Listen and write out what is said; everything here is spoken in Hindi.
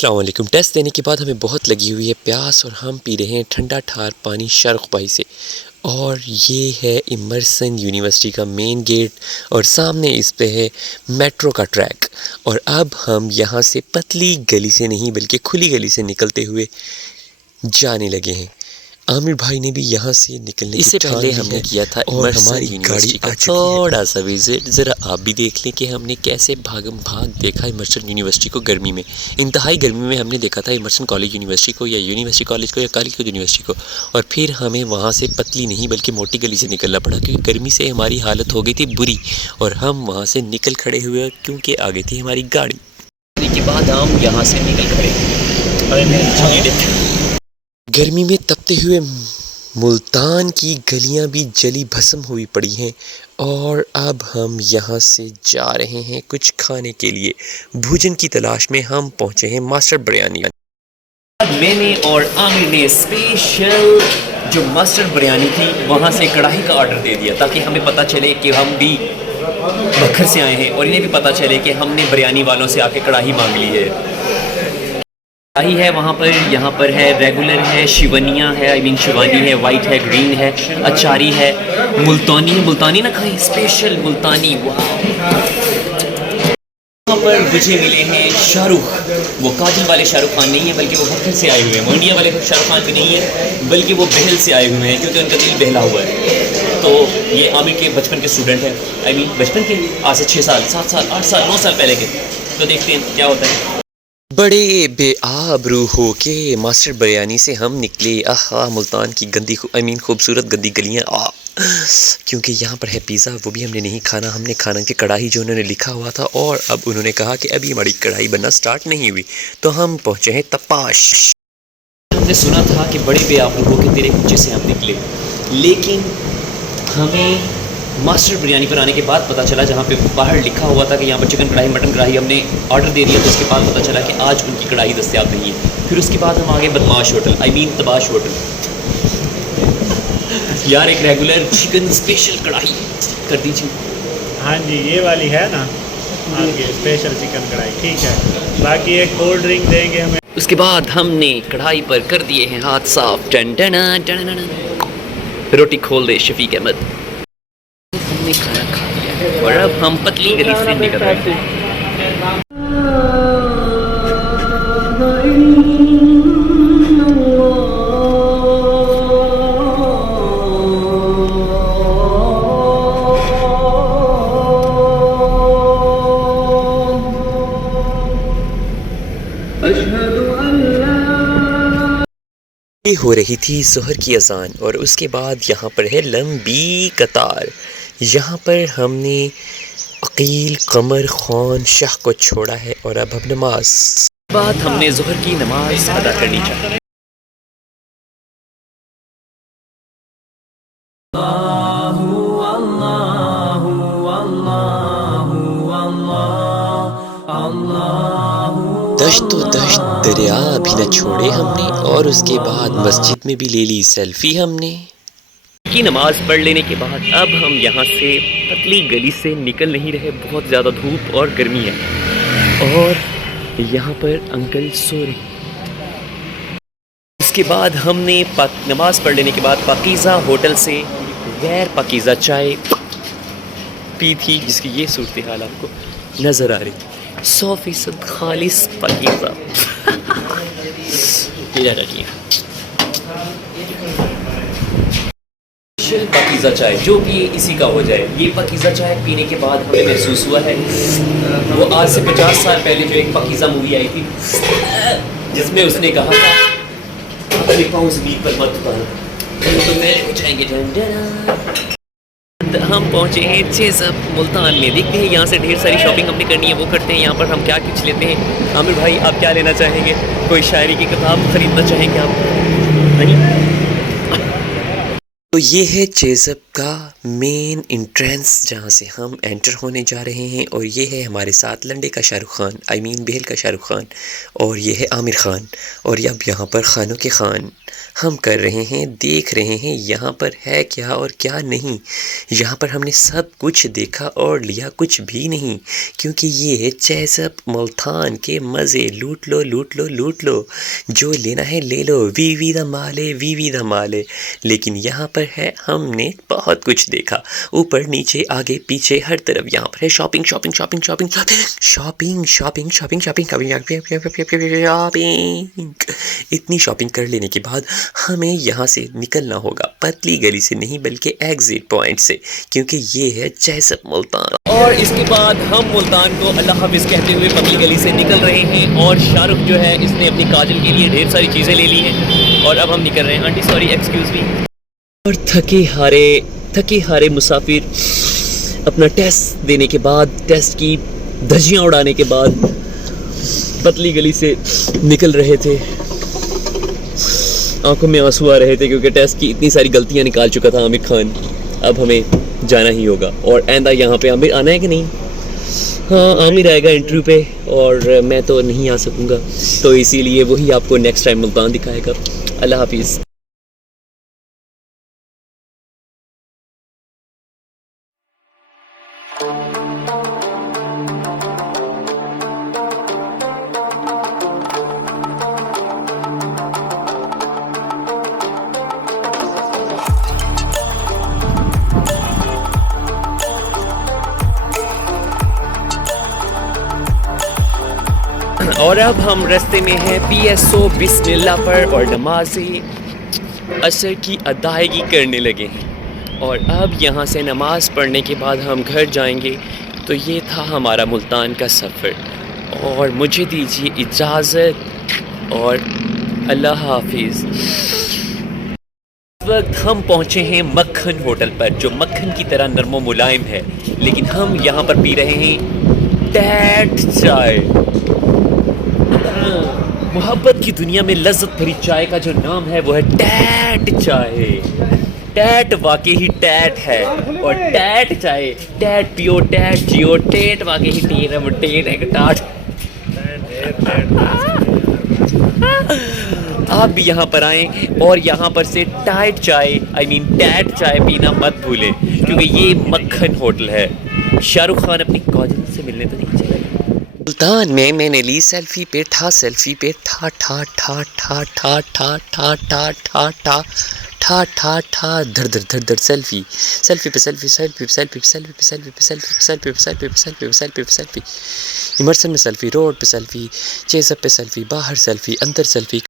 अस्सलाम वालेकुम। टेस्ट देने के बाद हमें बहुत लगी हुई है प्यास और हम पी रहे हैं ठंडा ठार पानी शारुख भाई से। और ये है इमर्सन यूनिवर्सिटी का मेन गेट और सामने इस पे है मेट्रो का ट्रैक। और अब हम यहाँ से पतली गली से नहीं बल्कि खुली गली से निकलते हुए जाने लगे हैं। आमिर भाई ने भी यहाँ से निकलने इससे पहले हमने किया था और हमारी गाड़ी का थोड़ा सा विजिट। ज़रा आप भी देख लें कि हमने कैसे भाग देखा इमर्सन यूनिवर्सिटी को गर्मी में। इंतहाई गर्मी में हमने देखा था इमर्सन कॉलेज यूनिवर्सिटी को या यूनिवर्सिटी कॉलेज को या कॉलेज को यूनिवर्सिटी को। और फिर हमें वहाँ से पतली नहीं बल्कि मोटी गली से निकलना पड़ा क्योंकि गर्मी से हमारी हालत हो गई थी बुरी। और हम वहाँ से निकल खड़े हुए क्योंकि आ गई थी हमारी गाड़ी। के बाद हम यहाँ से निकल खड़े। गर्मी में तपते हुए मुल्तान की गलियां भी जली भस्म हुई पड़ी हैं। और अब हम यहाँ से जा रहे हैं कुछ खाने के लिए। भोजन की तलाश में हम पहुँचे हैं मास्टर बिरयानी। मैंने और आमिर ने स्पेशल जो मस्टर्ड बिरयानी थी वहाँ से कढ़ाई का ऑर्डर दे दिया ताकि हमें पता चले कि हम भी बखर से आए हैं और इन्हें भी पता चले कि हमने बिरयानी वालों से आके कढ़ाई मांग ली है। कढ़ाई है वहाँ पर, यहाँ पर है रेगुलर है, शिवनिया है, शिवानी है, वाइट है, ग्रीन है, अचारी है, मुल्तानी है। मुल्तानी ना खाएं, स्पेशल मुल्तानी। वाह। यहाँ पर मुझे मिले हैं शाहरुख। वो काजल वाले शाहरुख खान नहीं है बल्कि वो बखर से आए हुए हैं। मोहनिया वाले शाहरुख खान भी नहीं है बल्कि वो बहल से आए हुए हैं क्योंकि उनका दिल बहला हुआ है। तो ये आमिर के बचपन के स्टूडेंट हैं। बचपन के आज से 6 साल 7 साल 8 साल 9 साल पहले के। तो देखते हैं क्या होता है। बड़े बेआबरू हो के मास्टर बिरयानी से हम निकले। आहा, मुल्तान की गंदी खूबसूरत गंदी गलियाँ। क्योंकि यहाँ पर है पिज़्ज़ा, वो भी हमने नहीं खाना। हमने खाना की कढ़ाई जो उन्होंने लिखा हुआ था और अब उन्होंने कहा कि अभी हमारी कढ़ाई बनना स्टार्ट नहीं हुई। तो हम पहुँचे हैं तपाश। हमने सुना था कि बड़े बेआबरू हो के तेरे कुचे से हम निकले, लेकिन हमें मास्टर बिरयानी पर आने के बाद पता चला, जहाँ पे बाहर लिखा हुआ था कि यहाँ पर चिकन कढ़ाई मटन कढ़ाई, हमने ऑर्डर दे दिया। तो उसके बाद पता चला कि आज उनकी कढ़ाई दस्तियाब नहीं है। फिर उसके बाद हम आगे बदमाश होटल तबाश होटल। यार एक रेगुलर चिकन स्पेशल कढ़ाई कर दीजिए। हाँ जी, ये वाली है ना आपकी स्पेशल चिकन कढ़ाई, ठीक है। बाकी एक कोल्ड ड्रिंक देंगे हमें। उसके बाद हमने कढ़ाई पर कर दिए हैं हाथ साफ। टन टन टन टन। रोटी खोल दे शफीक अहमद। हमने खाना खा लिया और अब हम पतली गली से निकल रहे हैं। हो रही थी ज़ोहर की अज़ान और उसके बाद यहाँ पर है लंबी कतार। यहाँ पर हमने अकील कमर खान शाह को छोड़ा है और अब हम नमाज बाद हमने ज़ोहर की नमाज अदा करनी चाहिए। दश्त दरिया भी न छोड़े हमने और उसके बाद मस्जिद में भी ले ली सेल्फी हमने। की नमाज पढ़ लेने के बाद अब हम यहाँ से पतली गली से निकल नहीं रहे। बहुत ज़्यादा धूप और गर्मी है और यहाँ पर अंकल सो रहे। उसके बाद हमने नमाज पढ़ लेने के बाद पाकीज़ा होटल से गैर पाकीज़ा चाय पी थी, जिसकी ये सूरत हाल आपको नज़र आ रही थी। 100% खालिस पाकीज़ा। पाकीज़ा चाय जो कि इसी का हो जाए। ये पाकीज़ा चाय पीने के बाद हमें महसूस हुआ है वो आज से 50 साल पहले जो एक पाकीज़ा मूवी आई थी जिसमें उसने कहा था अपने पाँव ज़मीन पर मत उठाना तो मेरे हो जाएंगे। हम पहुँचे हैं 6 मुल्तान में। देखते हैं यहाँ से ढेर सारी शॉपिंग हमने करनी है, वो करते हैं। यहाँ पर हम क्या कुछ लेते हैं। आमिर भाई आप क्या लेना चाहेंगे? कोई शायरी की किताब खरीदना चाहेंगे आप? नहीं। तो ये है चेज़अप का मेन एंट्रेंस जहाँ से हम एंटर होने जा रहे हैं। और ये है हमारे साथ लंडे का शाहरुख खान, आई मीन बेहल का शाहरुख खान, और ये है आमिर खान। और अब यहाँ पर खानों के खान हम कर रहे हैं, देख रहे हैं यहाँ पर है क्या और क्या नहीं। यहाँ पर हमने सब कुछ देखा और लिया कुछ भी नहीं, क्योंकि ये है चेज़अप मुल्तान के मज़े। लूट लो लूट लो लूट लो, जो लेना है ले लो, वी द माले वी द माले। लेकिन यहाँ पर है हमने बहुत कुछ देखा, ऊपर नीचे आगे पीछे हर तरफ यहाँ पर है shopping shopping shopping shopping shopping shopping shopping shopping shopping. इतनी शॉपिंग कर लेने के बाद हमें यहाँ से निकलना होगा, पतली गली से नहीं बल्कि एग्जिट पॉइंट से, क्योंकि ये है चेज़अप मुल्तान। और इसके बाद हम मुल्तान को अल्लाह हाफिज़ कहते हुए पतली गली से निकल रहे हैं। और शाहरुख जो है इसने अपनी काजल के लिए ढेर सारी चीज़ें ले ली हैं और अब हम निकल रहे हैं। Aunty sorry, excuse me. और थके हारे मुसाफिर अपना टेस्ट देने के बाद, टेस्ट की धज्जियाँ उड़ाने के बाद पतली गली से निकल रहे थे। आंखों में आंसू आ रहे थे क्योंकि टेस्ट की इतनी सारी गलतियां निकाल चुका था आमिर खान। अब हमें जाना ही होगा। और आइंदा यहाँ पे आमिर आना है कि नहीं? हाँ, आमिर आएगा इंटरव्यू पे और मैं तो नहीं आ सकूँगा, तो इसीलिए वही आपको नेक्स्ट टाइम मुल्तान दिखाएगा। अल्लाह हाफिज़। और अब हम रास्ते में हैं PSO बिस्मिल्लाह पर और नमाज़े असर की अदायगी करने लगे हैं। और अब यहाँ से नमाज़ पढ़ने के बाद हम घर जाएंगे। तो ये था हमारा मुल्तान का सफ़र और मुझे दीजिए इजाज़त और अल्लाह हाफिज़। इस वक्त हम पहुँचे हैं मक्खन होटल पर, जो मक्खन की तरह नरम व मुलायम है। लेकिन हम यहाँ पर पी रहे हैं टैट चाय। मोहब्बत की दुनिया में लज्जत भरी चाय का जो नाम है वो है टैट चाय। टैट वाकई ही टैट है और टैट चाय, टैट पियो टैट जियो, टैट वाकई ही टेट है, वो टेट है टाट। आप भी यहाँ पर आएँ और यहाँ पर से टाइट चाय आई मीन टैट चाय पीना मत भूलें, क्योंकि ये मक्खन होटल है। शाहरुख खान अपनी काजल से मिलने तो नहीं चलेगा। मुल्तान में मैंने ली सेल्फी पे ठा ठा ठा ठा ठा ठा ठा ठा ठा ठा ठा ठा ठा ठा धर धर धर धर सेल्फी सेल्फी पे सेल्फी सेल्फी पे सेल्फी पे सेल्फी पे सेल्फी पे सेल्फी पे सेल्फी पे सेल्फी पे सेल्फी पे सेल्फी पे सेल्फी, इमर्सन में सेल्फी, रोड पे सेल्फी, चेज़अप पे सेल्फी, बाहर सेल्फी, अंदर सेल्फी।